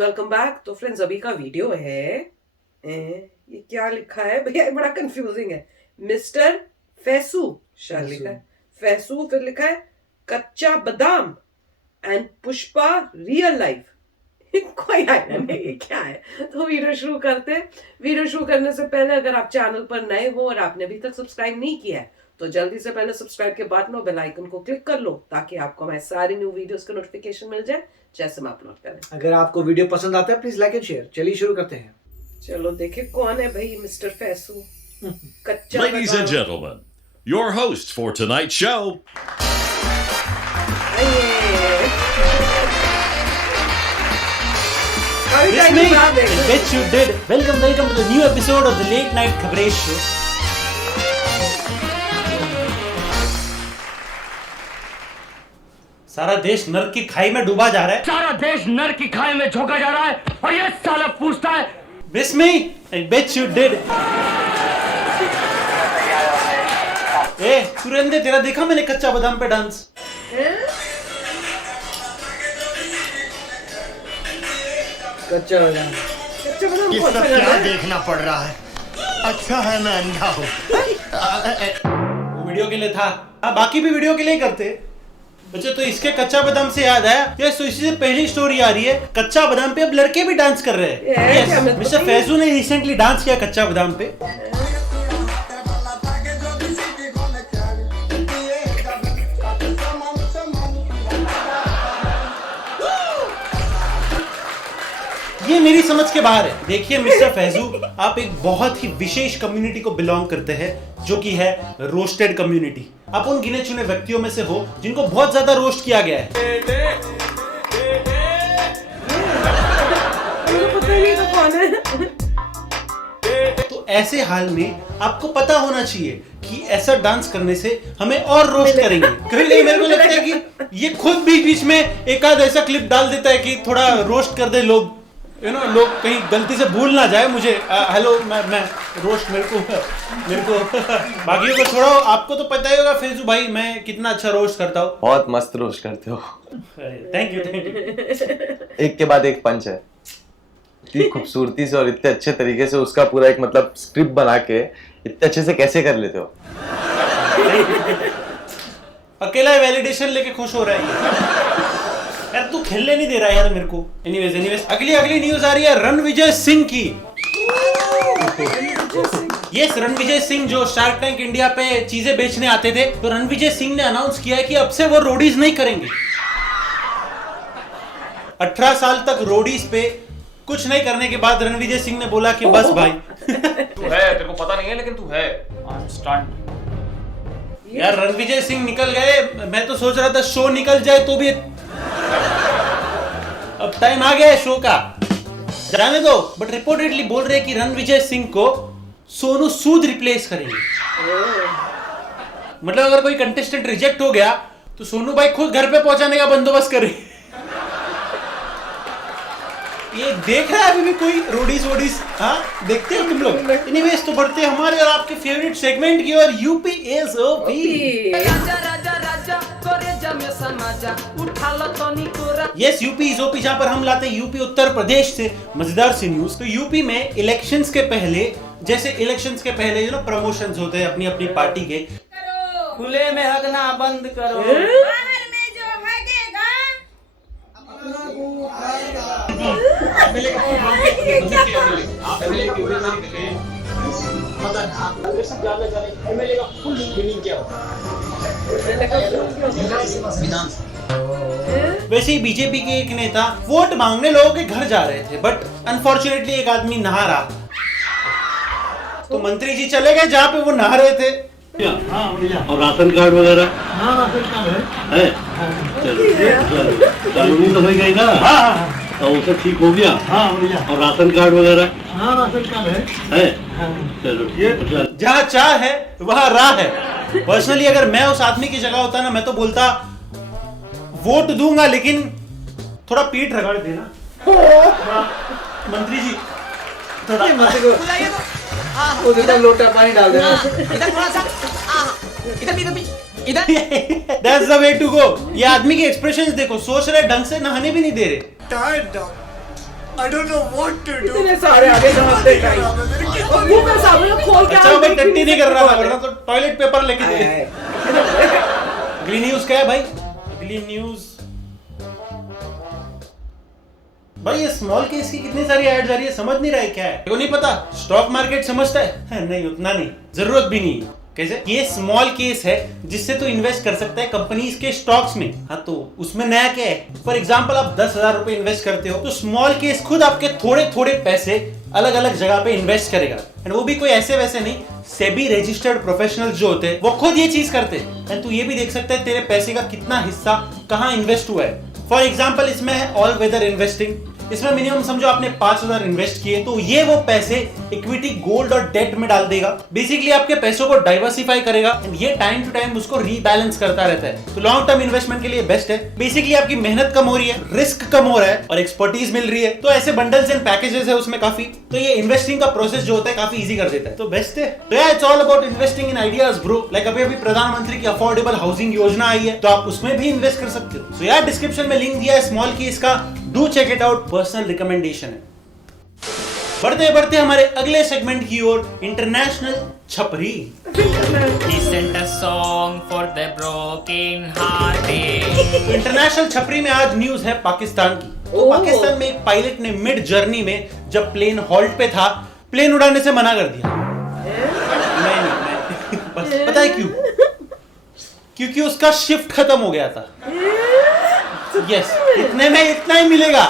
Welcome back. तो friends अभी का वीडियो है ये क्या लिखा है भैया, ये बड़ा कंफ्यूजिंग है। मिस्टर फैसू शायद लिखा है फैसू, फिर लिखा है कच्चा बादाम एंड पुष्पा रियल लाइफ। कोई आइडिया नहीं ये क्या है। तो वीडियो शुरू करते हैं। वीडियो शुरू करने से पहले अगर आप चैनल पर नए हो और आपने अभी तक सब्सक्राइब नहीं किया है तो जल्दी से पहले सब्सक्राइब के बटन और बेल आइकन को क्लिक कर लो ताकि आपको हमारे सारी न्यू वीडियोस का नोटिफिकेशन मिल जाए जैसे हम अपलोड करें। अगर आपको वीडियो पसंद आता है प्लीज लाइक एंड शेयर। चलिए शुरू करते हैं। चलो देखे कौन है भाई मिस्टर फैसू। कच्चा Ladies and gentlemen, your host for tonight's show. Yes, mate. I bet you did. Welcome to the new episode of the Late Night Khabresh Show. सारा देश नर्क की खाई में डूबा जा रहा है। सारा देश नर्क की खाई में झोंका जा रहा है और ये साला पूछता है Miss me? I bet you did. ए, तू रहने दे, तेरा देखा मैंने कच्चा बादाम पे डांस। कच्चा बादाम ये सब क्या देखना पड़ रहा है। अच्छा है मैं अंधा हूँ। वो वीडियो के लिए था। हाँ, बाकी भी वीडियो के लिए ही करते। बच्चे तो इसके कच्चा बादाम से याद आया, ये तो इसी से पहली स्टोरी आ रही है। कच्चा बादाम पे अब लड़के भी डांस कर रहे हैं। Yes, मिस्टर फैजू ने रिसेंटली डांस किया कच्चा बादाम पे। ये मेरी समझ के बाहर है। देखिए मिस्टर फैजू, आप एक बहुत ही विशेष कम्युनिटी को बिलोंग करते हैं जो कि है रोस्टेड कम्युनिटी। आप उन गिने चुने व्यक्तियों में से हो जिनको बहुत ज्यादा रोस्ट किया गया है। तो ऐसे हाल में आपको पता होना चाहिए कि ऐसा डांस करने से हमें और रोस्ट करेंगे। कहीं मेरे को लगता है कि ये खुद भी बीच में एक आध ऐसा क्लिप डाल देता है कि थोड़ा रोस्ट कर दे लोग, लोग कहीं गलती से भूल ना जाए मुझे। हेलो मैं रोस्ट मेरे को बाकियों को छोड़ो। आपको तो पता ही होगा फैजू भाई मैं कितना अच्छा रोस्ट करता हूँ। बहुत मस्त रोस्ट करते हो। Thank you. एक के बाद एक पंच है। इतनी खूबसूरती से और इतने अच्छे तरीके से उसका पूरा एक मतलब स्क्रिप्ट बना के इतने अच्छे से कैसे कर लेते हो? अकेला वैलिडेशन लेके खुश हो रहा है यार, तू खेलने नहीं दे रहा है यार मेरे को। एनीवेज अगली न्यूज आ रही है रणविजय सिंह की। यस, रणविजय सिंह जो शार्क टैंक इंडिया पे चीजें बेचने आते थे, तो रणविजय सिंह ने अनाउंस किया है कि अब से वो रोडीज नहीं करेंगे। 18 साल तक रोडीज पे कुछ नहीं करने के बाद रणविजय सिंह ने बोला कि बस भाई तू है, तेरे को पता नहीं है लेकिन तू है। यार रणविजय सिंह निकल गए, मैं तो सोच रहा था शो निकल जाए तो भी। अब टाइम आ गया है शो का, जाने दो। बट रिपोर्टेडली बोल रहे हैं कि रणविजय सिंह को सोनू सूद रिप्लेस करेंगे। मतलब अगर कोई कंटेस्टेंट रिजेक्ट हो गया तो सोनू भाई खुद घर पे पहुंचाने का बंदोबस्त करे। ये देख रहा है अभी भी कोई रोडीज वोडीज? हाँ देखते हो तुम लोग। एनीवेज तो बढ़ते हैं हमारे और आपके फेवरेट सेगमेंट की और। UP is OP. Yes, UP is OP, जहां पर हम लाते हैं यूपी उत्तर प्रदेश से मजेदार सी न्यूज। तो यूपी में इलेक्शंस के पहले, जैसे इलेक्शंस के पहले प्रमोशंस होते हैं अपनी अपनी पार्टी के। खुले में हगना बंद करो, बाहर में जो हगेगा वैसे ही बीजेपी के एक नेता वोट मांगने लोगों के घर जा रहे थे, बट अनफॉर्चुनेटली एक आदमी नहा रहा। तो मंत्री जी चले गए जहाँ पे वो नहा रहे थे। और राशन कार्ड वगैरह? हाँ, राशन कार्ड है। चलो कानूनी तो हो गई ना? और वो सब ठीक हो गया? और राशन कार्ड वगैरह? हाँ, राशन कार्ड है। चलो जहाँ चाह है वहाँ राह है। पर्सनली अगर मैं उस आदमी की जगह होता ना, मैं तो बोलता वोट दूंगा लेकिन थोड़ा पीठ रगड़ देना। मंत्री जी थोड़ा लोटा पानी डाल देना। इधर थोड़ा सा, इधर भी That's the way to go। ये आदमी के एक्सप्रेशंस देखो, सोच रहे ढंग से, नहाने भी नहीं दे रहे। I don't know what to do. इतने सारे आगे जवाब टाइम और मुंह में साबुन खोल के अच्छा भाई टट्टी नहीं कर रहा था वरना तो टॉयलेट पेपर लेके दे। अगली न्यूज क्या है भाई? अगली न्यूज भाई ये स्मॉल केस की कितनी सारी एड्स आ रही है, समझ नहीं रहा है क्या है। क्यों नहीं पता? स्टॉक मार्केट समझता है? नहीं उतना नहीं, जरूरत भी नहीं। कैसे? ये स्मॉल केस है जिससे तो इन्वेस्ट कर सकता है कंपनीज के स्टॉक्स में। हाँ तो उसमें नया क्या है? फॉर एग्जांपल आप 10,000 रुपए इन्वेस्ट करते हो तो स्मॉल केस खुद आपके थोड़े थोड़े पैसे अलग अलग जगह पे इन्वेस्ट करेगा। एंड वो भी कोई ऐसे वैसे नहीं, सेबी रजिस्टर्ड प्रोफेशनल्स जो होते हैं वो खुद ये चीज करते हैं। एंड तू ये भी देख सकता है तेरे पैसे का कितना हिस्सा कहाँ इन्वेस्ट हुआ है। फॉर एग्जाम्पल इसमें है ऑल वेदर इन्वेस्टिंग। इसमें मिनिमम समझो आपने 5,000 इन्वेस्ट किए तो ये वो पैसे इक्विटी, गोल्ड और डेट में डाल देगा। बेसिकली आपके पैसों को डाइवर्सिफाई करेगा एंड ये टाइम टू टाइम उसको रीबैलेंस करता रहता है। तो लॉन्ग टर्म इन्वेस्टमेंट के लिए बेस्ट है। बेसिकली आपकी मेहनत कम हो रही है, रिस्क कम हो रहा है और एक्सपर्टीज मिल रही है। तो ऐसे बंडल्स एंड पैकेजेस है उसमें काफी, तो ये इन्वेस्टिंग का प्रोसेस जो होता है काफी इजी कर देता है। तो बेस्ट है। तो यार it's all about investing in ideas bro. Like अभी प्रधानमंत्री की अफोर्डेबल हाउसिंग योजना आई है तो आप उसमें भी इन्वेस्ट कर सकते हो। तो यार डिस्क्रिप्शन में लिंक दिया है स्मॉल केस का, do check it out, personal recommendation है। बढ़ते बढ़ते हमारे अगले सेगमेंट की ओर, इंटरनेशनल छपरी। इंटरनेशनल छपरी में आज न्यूज है पाकिस्तान की। तो पाकिस्तान में एक पायलट ने मिड जर्नी में जब प्लेन हॉल्ट पे था, प्लेन उड़ाने से मना कर दिया। नहीं बस पता है क्यों? क्योंकि उसका शिफ्ट खत्म हो गया था। यस, इतने में इतना ही मिलेगा,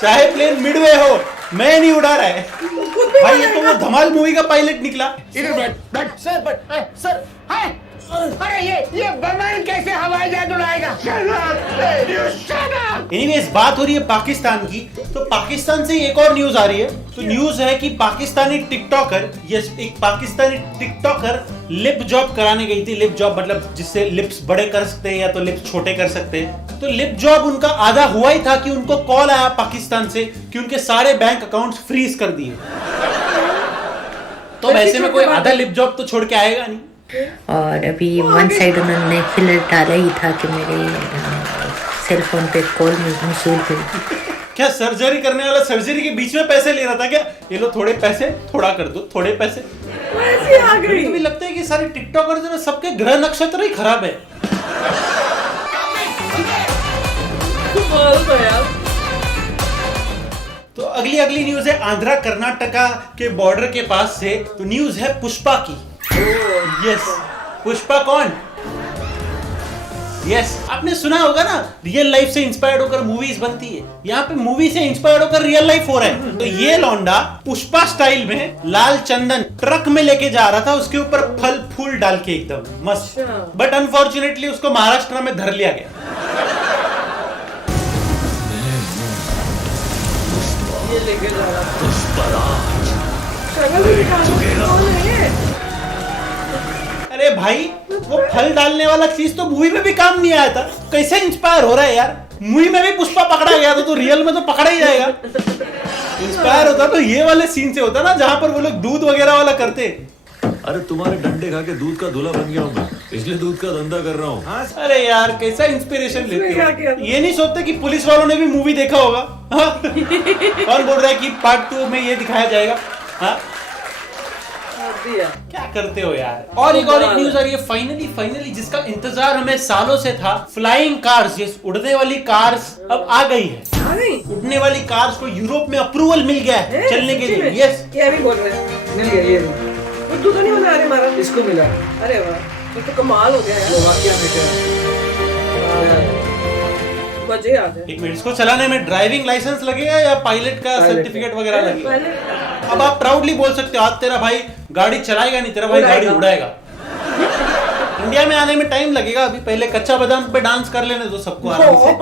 चाहे प्लेन मिडवे हो, मैं नहीं उड़ा रहा है भाई। ये तो वो धमाल मूवी का पायलट निकला। सर अरे ये बमन कैसे हवाई जहाज उड़ाएगा? एनीवेज बात हो रही है पाकिस्तान की, तो पाकिस्तान से एक और न्यूज आ रही है। तो न्यूज है कि पाकिस्तानी टिकटॉकर, यस एक पाकिस्तानी टिकटॉकर लिप जॉब कराने गई थी। लिप जॉब मतलब जिससे लिप्स बड़े कर सकते हैं या तो लिप्स छोटे कर सकते हैं। तो लिप जॉब उनका आधा हुआ ही था कि उनको कॉल आया पाकिस्तान से कि उनके सारे बैंक अकाउंट्स फ्रीज कर दिए। तो वैसे में कोई आधा लिप जॉब तो छोड़ के आएगा नहीं। और अभी वन साइड उन्होंने फिलर डाला ही था कि मेरे सेल फोन पे कॉल मौसूल हुई। क्या सर्जरी करने वाला सर्जरी के बीच में पैसे ले रहा था क्या? ये लो थोड़े पैसे, थोड़ा कर दो, थोड़े पैसे। ऐसे आ गई। मुझे लगता है कि सारे टिकटॉकर जो सबके ग्रह नक्षत्र ही खराब है। तो अगली न्यूज है आंध्रा कर्नाटका के बॉर्डर के पास से। तो न्यूज है पुष्पा की। यस, पुष्पा कौन? यस, आपने सुना होगा ना, रियल लाइफ से इंस्पायर्ड होकर मूवीज बनती है। यहाँ पे मूवी से इंस्पायर्ड होकर रियल लाइफ हो रहा है। तो ये लौंडा पुष्पा स्टाइल में लाल चंदन ट्रक में लेके जा रहा था, उसके ऊपर फल फूल डाल के एकदम मस्त। बट अनफॉर्चुनेटली उसको महाराष्ट्र में धर लिया गया। ये लेके जा रहा अरे भाई वो फल डालने वाला चीज तो मूवी में भी काम नहीं आया था। कैसे इंस्पायर हो रहा है यार? मूवी में भी पुष्पा पकड़ा गया था तो रियल में तो पकड़ा ही जाएगा। इंस्पायर होता तो ये वाले सीन से होता ना जहां पर वो लोग दूध वगैरह वाला करते। अरे तुम्हारे डंडे खा के दूध का दूल्हा बन गया हूँ मैं, इसलिए दूध का धंधा कर रहा हूँ। अरे यार कैसा इंस्पिरेशन लेते हो? ये नहीं सोचते कि पुलिस वालों ने भी मूवी देखा होगा। कौन बोल रहा है कि पार्ट 2 में ये दिखाया जाएगा? हाँ क्या करते हो यार। और एक न्यूज आ रही है फाइनली जिसका इंतजार हमें सालों से था। फ्लाइंग कार्स, ये उड़ने वाली कार्स अब आ गई है। उड़ने वाली कार्स को यूरोप में अप्रूवल मिल गया है चलने के लिए। यस, क्या भी बोल रहे हैं? मिल गया ये तू तो नहीं बना रहे महाराज? इसको मिला। अरे वाह, तो कमाल हो गया यार। स्लोवाकिया में मजे आ गए। एक मिनट, इसको चलाने में ड्राइविंग लाइसेंस लगेगा या पायलट का सर्टिफिकेट वगैरह लगेगा? अब आप प्राउडली बोल सकते हो आज तेरा भाई गाड़ी चलाएगा नहीं, तेरा भाई गाड़ी उड़ाएगा। इंडिया में आने में टाइम लगेगा, अभी पहले कच्चा बादाम पे डांस कर लेने दो सबको आराम से।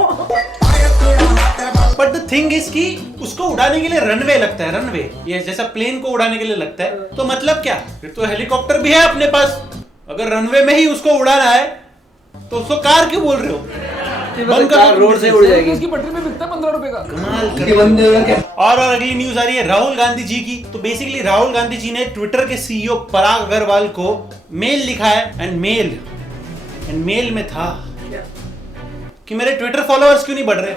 बट द थिंग इज कि उसको उड़ाने के लिए रनवे लगता है। रनवे ये जैसा प्लेन को उड़ाने के लिए लगता है। तो मतलब क्या, फिर तो हेलीकॉप्टर भी है अपने पास। अगर रनवे में ही उसको उड़ाना है तो उसको कार क्यों बोल रहे हो? कार रोड से उड़ जाएगी। उसकी पटरी में बिकता 15 रुपए का। कमाल। और अगली न्यूज आ रही है राहुल गांधी जी की। तो बेसिकली राहुल गांधी जी ने ट्विटर के सीईओ पराग अग्रवाल को मेल लिखा है। एंड मेल में था कि मेरे ट्विटर फॉलोअर्स क्यों नहीं बढ़ रहे।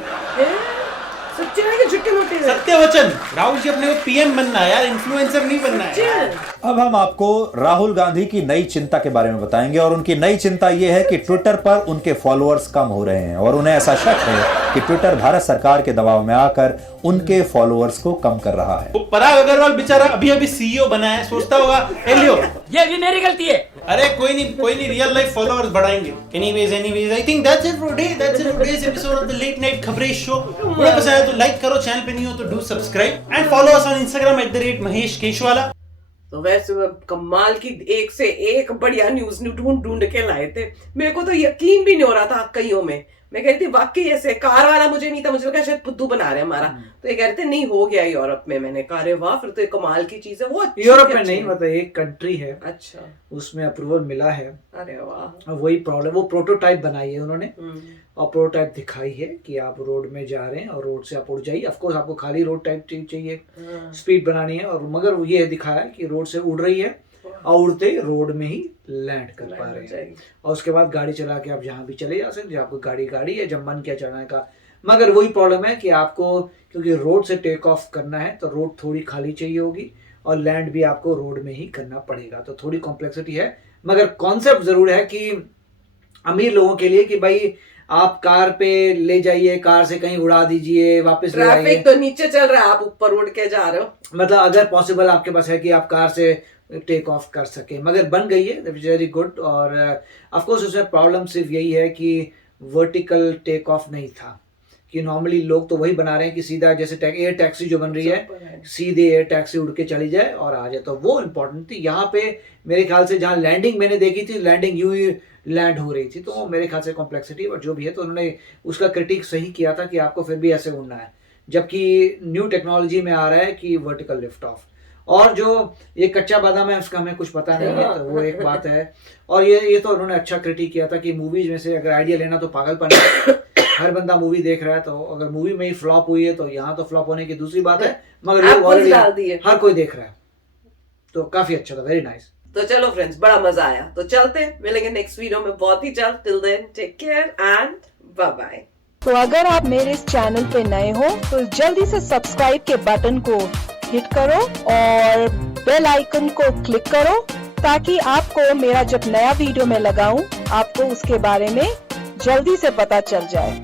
सच्चे है कि झुट्टे मोटे है? सत्य वचन, राहुल जी अपने को पीएम बनना है यार, इन्फ्लुएंसर नहीं बनना है यार। अब हम आपको राहुल गांधी की नई चिंता के बारे में बताएंगे और उनकी नई चिंता यह है कि ट्विटर पर उनके फॉलोअर्स कम हो रहे हैं और उन्हें ऐसा शक है कि ट्विटर भारत सरकार के दबाव में आकर उनके फॉलोअर्स को कम कर रहा है। पराग अग्रवाल बेचारा अभी सीईओ बना है, सोचता होगा एलियो ये भी मेरी गलती है। अरे कोई नहीं, रियल लाइफ फॉलोअर्स बढ़ाएंगे। Anyways I think that's it for today's episode of the late night खबरें शो। वीडियो पसंद आए तो लाइक करो, चैनल पे नहीं हो तो do subscribe and follow us on Instagram @MaheshKeshwala। तो वैसे कमाल की एक से एक बढ़िया न्यूज ढूंढ के लाए थे। मेरे को तो यकीन भी नहीं हो रहा था कईयों में। मैं कहती थी वाकई ऐसे, कार वाला मुझे नहीं था, मुझे लगा शायद पुद्दू बना रहे हमारा। तो ये कह रहे थे नहीं हो गया यूरोप में। मैंने कहा अरे वाह, फिर तो ये कमाल की चीज है। वो यूरोप में नहीं, मतलब एक कंट्री है, अच्छा, उसमें अप्रूवल मिला है। अरे वाह। वही प्रॉब्लम, वो प्रोटोटाइप बनाई है उन्होंने और प्रोटोटाइप दिखाई है कि आप रोड में जा रहे हैं और रोड से आप उड़ जाइए। ऑफ कोर्स आपको खाली रोड टाइप चाहिए, स्पीड बनानी है, और मगर वो ये दिखाया है कि रोड से उड़ रही है और उड़ते रोड में ही लैंड कर पा रहे हैं। और उसके बाद गाड़ी चला के आप जहाँ भी चले जा सकते, आपको गाड़ी है, जब मन किया चढ़ाने का। मगर वही प्रॉब्लम है कि आपको, क्योंकि रोड से टेक ऑफ करना है तो रोड थोड़ी खाली चाहिए होगी और लैंड भी आपको रोड में ही करना पड़ेगा। तो थोड़ी कॉम्प्लेक्सिटी है, मगर कॉन्सेप्ट जरूर है कि अमीर लोगों के लिए कि भाई आप कार पे ले जाइए, कार से कहीं उड़ा दीजिए, वापस ले आइए। ट्रैफिक तो नीचे चल रहा है, आप ऊपर उड़ के जा रहे हो। मतलब अगर पॉसिबल आपके पास है कि आप कार से टेक ऑफ कर सके, मगर बन गई है, वेरी गुड। और ऑफ कोर्स उसमें प्रॉब्लम सिर्फ यही है कि वर्टिकल टेक ऑफ नहीं था, कि नॉर्मली लोग तो वही बना रहे हैं कि सीधा जैसे एयर टैक्सी जो बन रही है, सीधे एयर टैक्सी उड़ के चली जाए और आ जाए। तो वो इम्पोर्टेंट थी। यहाँ पे मेरे ख्याल से जहाँ लैंडिंग मैंने देखी थी, लैंडिंग यूं ही लैंड हो रही थी, तो मेरे ख्याल से कॉम्प्लेक्सिटी और जो भी है, तो उन्होंने उसका क्रिटिक सही किया था कि आपको फिर भी ऐसे उड़ना है, जबकि न्यू टेक्नोलॉजी में आ रहा है कि वर्टिकल लिफ्ट ऑफ। और जो ये कच्चा बादाम है उसका हमें कुछ पता नहीं है, तो वो एक बात है। और ये तो उन्होंने अच्छा क्रिटिक किया था कि मूवीज में से अगर आइडिया लेना तो पागलपन है। हर बंदा मूवी देख रहा है, तो अगर मूवी में ही फ्लॉप हुई है तो यहाँ तो फ्लॉप होने की दूसरी बात है, मगर हर कोई देख रहा है, तो काफी अच्छा था, वेरी नाइस। तो चलो फ्रेंड्स, बड़ा मजा आया। तो चलते हैं, मिलेंगे नेक्स्ट वीडियो में बहुत ही जल्द। Till then take care and bye bye. तो अगर आप मेरे इस चैनल पे नए हो तो जल्दी से सब्सक्राइब के बटन को हिट करो और बेल आइकन को क्लिक करो, ताकि आपको मेरा जब नया वीडियो मैं लगाऊं आपको उसके बारे में जल्दी से पता चल जाए।